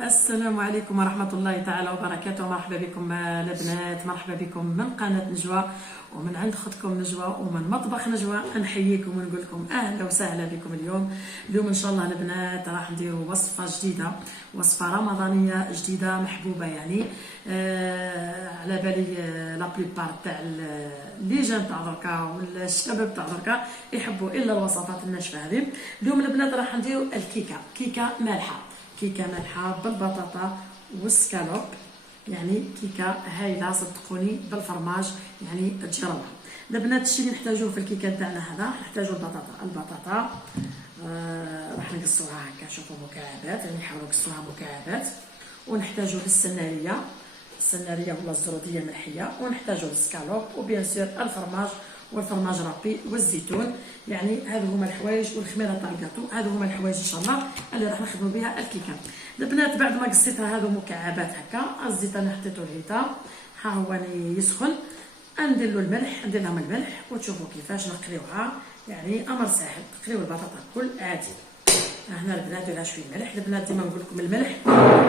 السلام عليكم ورحمة الله تعالى وبركاته. مرحبا بكم البنات، مرحبا بكم من قناة نجوى ومن عند اختكم نجوى ومن مطبخ نجوى. نحييكم ونقول لكم اهلا وسهلا بكم. اليوم ان شاء الله البنات راح نديروا وصفة جديدة، وصفة رمضانية جديدة محبوبة يعني. على بالي لا بليبار تاع لي جان تاع دركا والشباب تاع دركا يحبوا الا الوصفات الناشفة هذه. اليوم البنات راح نديروا كيكة مالحة، كيكه مالحه بالبطاطا والسكالوب، يعني كيكه هايله صدقوني بالفرماج، يعني تجربها البنات. الشيء اللي نحتاجوه في الكيكه تاعنا هذا، نحتاجو البطاطا راح نقصوها هكا، شوفوا مكعبات، يعني نحاولوا نقصوها مكعبات. ونحتاجو السناريه ولا الزروديه ملحيه، ونحتاجو السكالوب وبيان سور الفرماج والفرماج رابي والزيتون. يعني هذو هما الحوايج، والخميره تاع الكاطو. هذو هما الحوايج ان شاء الله اللي راح نخدموا بها الكيكه. البنات بعد ما قصيتها هذو مكعبات هكا، الزيت انا حطيته لهيتا، ها هو يسخن، ندير له الملح، ندير لهم الملح وتشوفوا كيفاش نقليوها. يعني امر ساهل، تقليو البطاطا الكل عادي. هنا البنات ديرها شويه ملح. البنات ديما نقول لكم الملح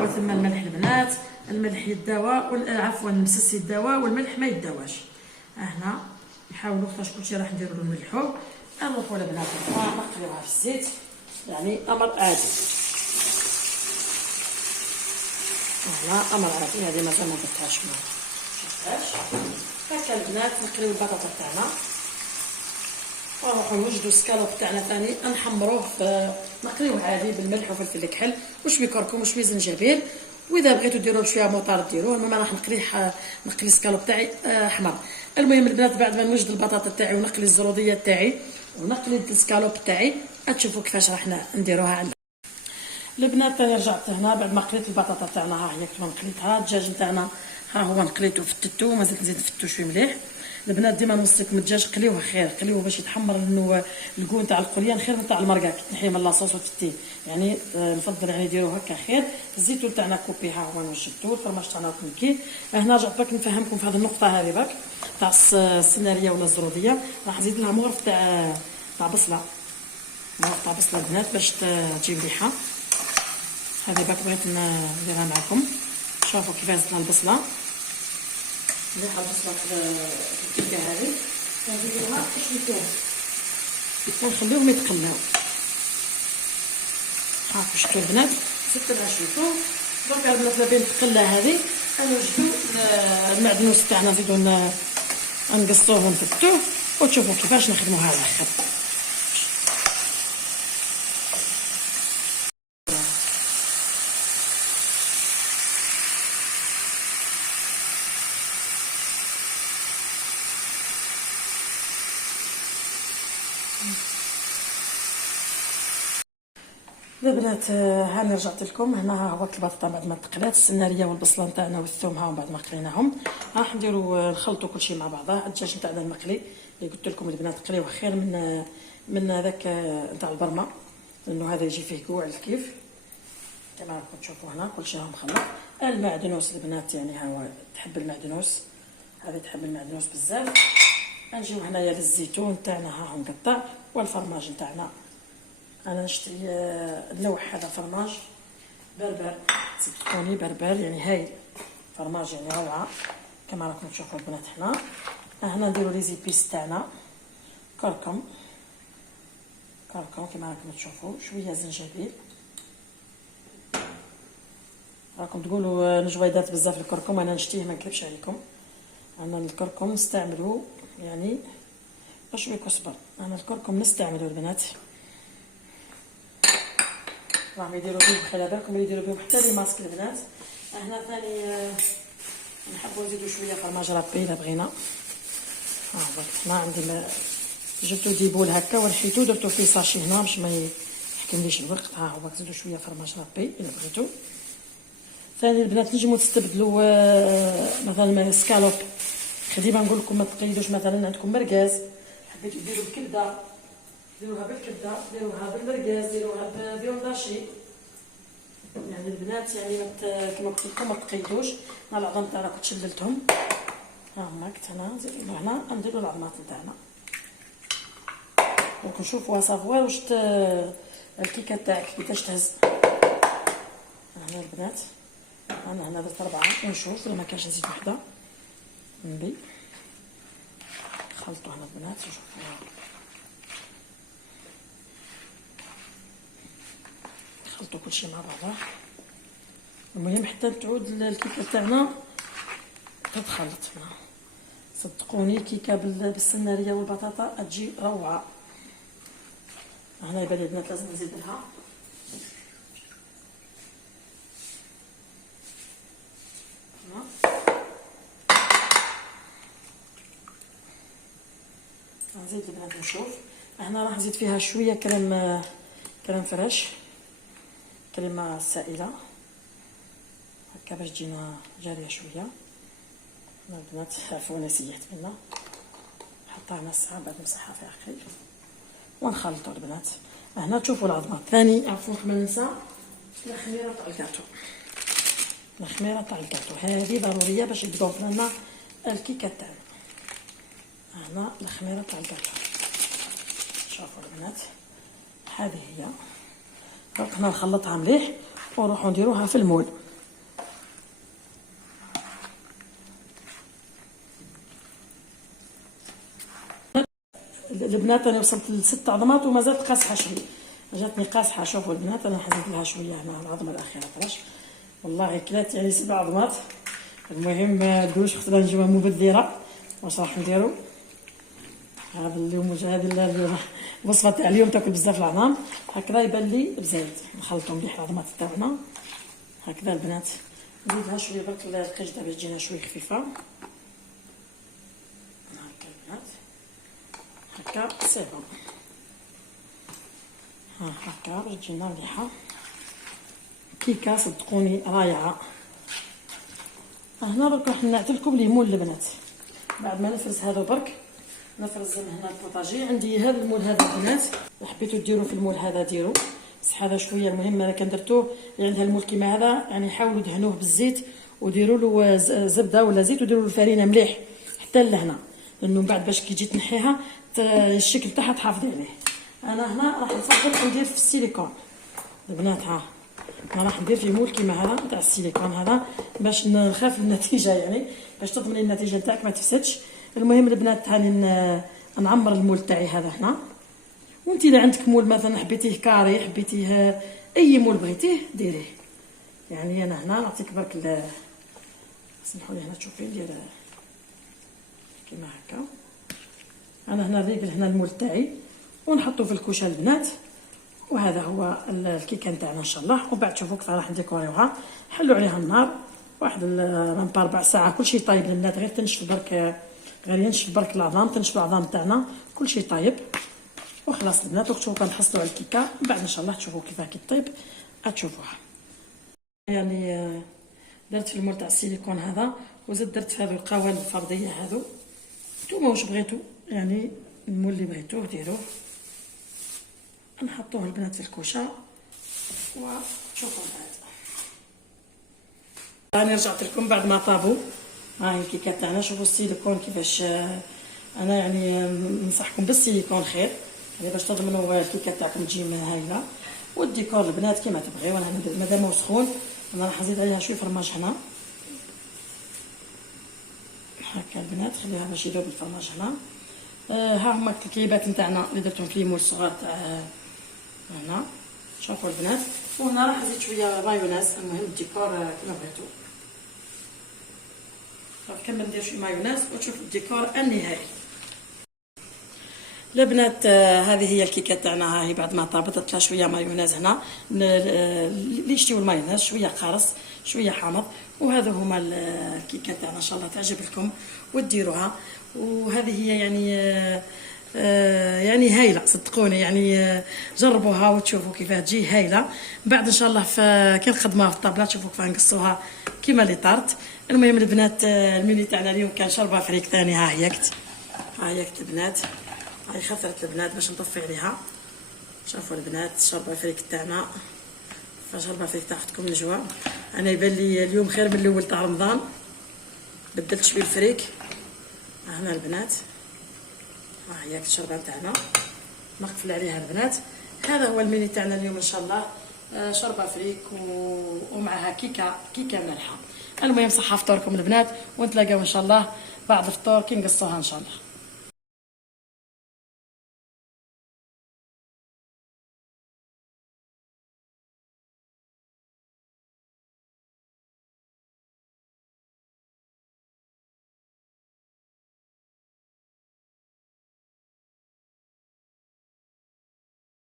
وثم الملح البنات، الملح يداوى عفوا المسس يداوى والملح ما يداواش. هنا نحاولوا وقتاش كلشي راح نديروا له نملحوه، نروحوا البنات نقليوها في الزيت، يعني امر عادي. هنا امر عادي، هذه مازال ما درتهاش ما شفتهاش هكا البنات. نقليو البطاطا تاعنا ونروحوا نوجدوا السكالوب تاعنا ثاني نحمروه نقليوه عادي بالملح وفلفل الكحل وشويه كركم وشويه زنجبيل. واذا بغيتوا ديروه بشويه موطار ديروه، المهم راح نقلي السكالوب تاعي احمر. المهم البنات بعد ما نوجد البطاطا تاعي ونقلي الزروديه تاعي ونقلي السكالوب تاعي، تشوفوا كيفاش راح نديروها عندنا البنات. انا رجعت هنا بعد ما قليت البطاطا تاعنا، ها هي كيما قليتها. الدجاج نتاعنا ها هو نقليته فتتو، مازال نزيد نفتو شويه مليح. البنات ديما نوصيكم الدجاج قليوه خير، قليوه باش يتحمر، لانه الكون تاع القليان خير من تاع المرقه كي تنحيه من لاصوص وتفتيه، يعني نفضل يعني ديروه هكا خير. الزيتون تاعنا كوبي ها هو نوجدتو، الفرماج تاعنا كنكي. هنا رجعت باك نفهمكم في هذه النقطه هذه باك تاع السناريه ولا الزروديه. راح نزيد لها مغرف تاع بصله، مغرف تاع بصله البنات باش تجيب ريحه. هذه باك بغيت نديرها معكم، شوفوا كيفاش زدنا البصله، مليحه البصله في الكيكه هذه. نديروها شويه ونخليوهم يتقلاو. ها شفتوا البنات زدت لها شويه ثوم. درك البنات ما بين تقلا هذه نوجدوا المعدنوس تاعنا، نزيدو نقصوه ونفتوه وتشوفوا كيفاش نخدموها على الاخر. البنات هاني رجعت لكم. هنا ها هو البطاطا بعد ما تقلات، السناريه والبصله نتاعنا والثوم ها بعد ما قليناهم. راح نديروا نخلطوا كل شيء مع بعضه. الدجاج نتاعنا المقلي اللي قلت لكم البنات قليوه خير من هذاك نتاع البرمه، لانه هذا يجي فيه كوع الكيف كما راكم تشوفوا. هنا كل شيء مخلط. المعدنوس البنات يعني ها هو تحب المعدنوس، هذه تحب المعدنوس بزاف. نجيو هنايا للزيتون تاعنا ها هو مقطع، والفرماج نتاعنا انا نشتري النوع هذا فرماج بربر، صدقوني بربر يعني هايل، فرماج يعني روعه كما راكم تشوفوا البنات. هنا نديروا لي زيبيس تاعنا، كركم كما راكم تشوفوا، شويه زنجبيل. راكم تقولوا نجويدات بزاف الكركم، انا نشتيه ما نكذبش عليكم. انا الكركم نستعملوه يعني شويه كزبر، انا الكركم نستعملوه البنات. راهم يديروا بيه خلي بالكم يديروا بيه حتى لي ماسك البنات. هنا ثاني نحبوا نزيدوا شويه فرماج رابي الا بغينا. ها هو ما عندي، ما جبتو ديبول هكا ونحيتو درتو فيه ساشي هنا باش ما يحكمليش الوقت. ها هو تزيدوا شويه فرماج رابي الا بغيتو. ثاني البنات نجموا تستبدلوا مثلا سكالوب، ديما نقول لكم ما تقيدوش مثلا عندكم مرقاز، حبيتوا ديروا الكبده ديروها بالكبده، ديروها بالمرقاز، ديروها بفيونداشي، يعني البنات يعني كما قلت لكم ما تقيدوش. انا العظم تاعنا كنت شللتهم، ها هما كنت هنا نزيدو هنا نديرو العظمات تاعنا ونشوفوا صافوار واش الكيكه تاعك كيفاش تهز. هنا ها البنات انا هنا درت 4 ونشوف الا ما كانش نزيد وحده نبي نخلطوا هنا البنات نشوفوا نخلطوا كلشي مع بعضه. المهم حتى تعود الكيكه تاعنا تتخلط. صدقوني كيكه بالسناريه والبطاطا تجي روعه. هنا يبان لي البنات لازم نزيد لها نزيد البنات نشوف. هنا راح نزيد فيها شويه كريم فريش، كريمه سائله هكا باش تجينا جاريه شويه. هنا البنات عفوا سيحت منا، نحطها هنا الساعه بعد نمسحها فيها خير ونخلطوا البنات. هنا تشوفوا العظمه. ثاني عفوا قبل ما ننسى الخميره تاع الكاطو. الخميره تاع الكاطو هذه ضروريه باش يبداو لنا الكيكه تاعنا. هنا الخميره تاع الكاطو شوفوا البنات هذه هي. هنا نخلطها مليح ونروحوا نديروها في المول. البنات انا وصلت ل6 عظمات ومازالت قاصحه شويه، جاتني قاصحه. شوفوا البنات انا حزيت لها شويه هنا العظمه الاخيره فاش والله كلات يعني 7 عظمات. المهم ما دوش خصنا نجيوها مبذره. واش راح نديرو هذا اليوم؟ هذه الوصفه تاع اليوم تاكل بزاف العظام. هكذا يبان لي بزايد. نخلطوا مليح العظمات تاعنا هكذا البنات. نزيد لها شويه برك القشده باش تجينا شويه خفيفه هكا البنات. هكا سي بون. هكا باش تجينا مليحه كيكه صدقوني رائعه. هنا درك راح نعطي لكم ليمون البنات. بعد ما نفرز هذا برك نفرز هنا البوطاجي. عندي هذا المول هذا البنات، حبيتوا ديروا في المول هذا ديروا، بس هذا شويه. المهم انا كان درتوه اللي عندها المول كيما هذا يعني حاولوا دهنوه بالزيت وديروا له زبده ولا زيت وديروا له الفرينه مليح حتى لهنا، لانه من بعد باش كي تجي تنحيها الشكل تاعها تحافظي عليه. انا هنا راح نفضل ندير في السيليكون البنات. انا راح ندير في مول كيما هذا تاع السيليكون هذا باش نخاف النتيجه، يعني باش تضمني النتيجه نتاعك ما تفسدش. المهم البنات هاني نعمر المول تاعي هذا هنا. وانت اذا عندك مول مثلا حبيتيه كاري حبيتيه اي مول بغيتيه ديريه. يعني انا هنا نعطيك برك سمحوا لي هنا تشوفي ندير كيما هكا. انا هنا الريقل هنا المول تاعي ونحطو في الكوشه البنات. وهذا هو الكيكه نتاعنا ان شاء الله. وبعد تشوفوا كيف راح نديكوريوها. حلوا عليها النار واحد 4 ساعات كلشي طايب البنات. غير تنشف برك، غير ينشف برك العظام، تنشف العظام تاعنا كلشي طايب وخلاص البنات. وتشوفوا كنحصلوا على الكيكه بعد ان شاء الله تشوفوا كيفاه كي طيب تشوفوها. يعني درت في المول تاع السيليكون هذا وزدت درت في هذو القوالب الفرديه هذو. نتوما واش بغيتو يعني المول اللي بغيتوه ديروه. نحطوه البنات في الكوشه وشوفوا بعد. راني رجعت لكم بعد ما طابوا. هاي الكيكه تاعنا. شوفوا السيليكون كيفاش. انا يعني ننصحكم بالسيليكون خير يعني باش تضمنوا الكيكه تاعكم تجي هايله. والديكور البنات كيما تبغيو. انا مادام سخون انا راح نزيد عليها شويه فرماج هنا هكا البنات. خليها باش يذوب الفرماج هنا. ها هما الكيبات نتاعنا اللي درتهم في المول الصغار تاع هنا. شوفوا البنات. وهنا راح نزيد شويه مايونيز. المهم الديكور كيما بغيتو. كمل ندير شويه مايونيز وتشوفوا الديكور النهائي. البنات هذه هي الكيكه تاعنا. هاي بعد ما طابت درت لها شويه مايونيز هنا. اللي يشتيو المايونيز شويه قارص شويه حامض. وهذا هما الكيكه تاعنا ان شاء الله تعجب لكم وديروها. وهذه هي يعني هايله صدقوني. يعني جربوها وتشوفوا كيفاه تجي هايله. بعد ان شاء الله كي نخدموها في الطابله تشوفوا كيفاه نقصوها كيما اللي طارت. المهم البنات الميني تاعنا اليوم كان شربه فريك ثاني. ها هيكت البنات. هاي خثرت البنات باش نطفي عليها. شوفوا البنات شربه فريك تاعنا. فشربه فريك تاعتكم نجوى. انا يبان لي اليوم خير من الاول تاع رمضان. بدلت شويه الفريك. هنا البنات. هي الشربه تاعنا نقفل عليها البنات. هذا هو الميني تاعنا اليوم ان شاء الله. شوربه فريك ومعها كيكه مالحه. المهم صحه فطوركم البنات، ونتلاقاو ان شاء الله بعد الفطور كي نقصوها ان شاء الله.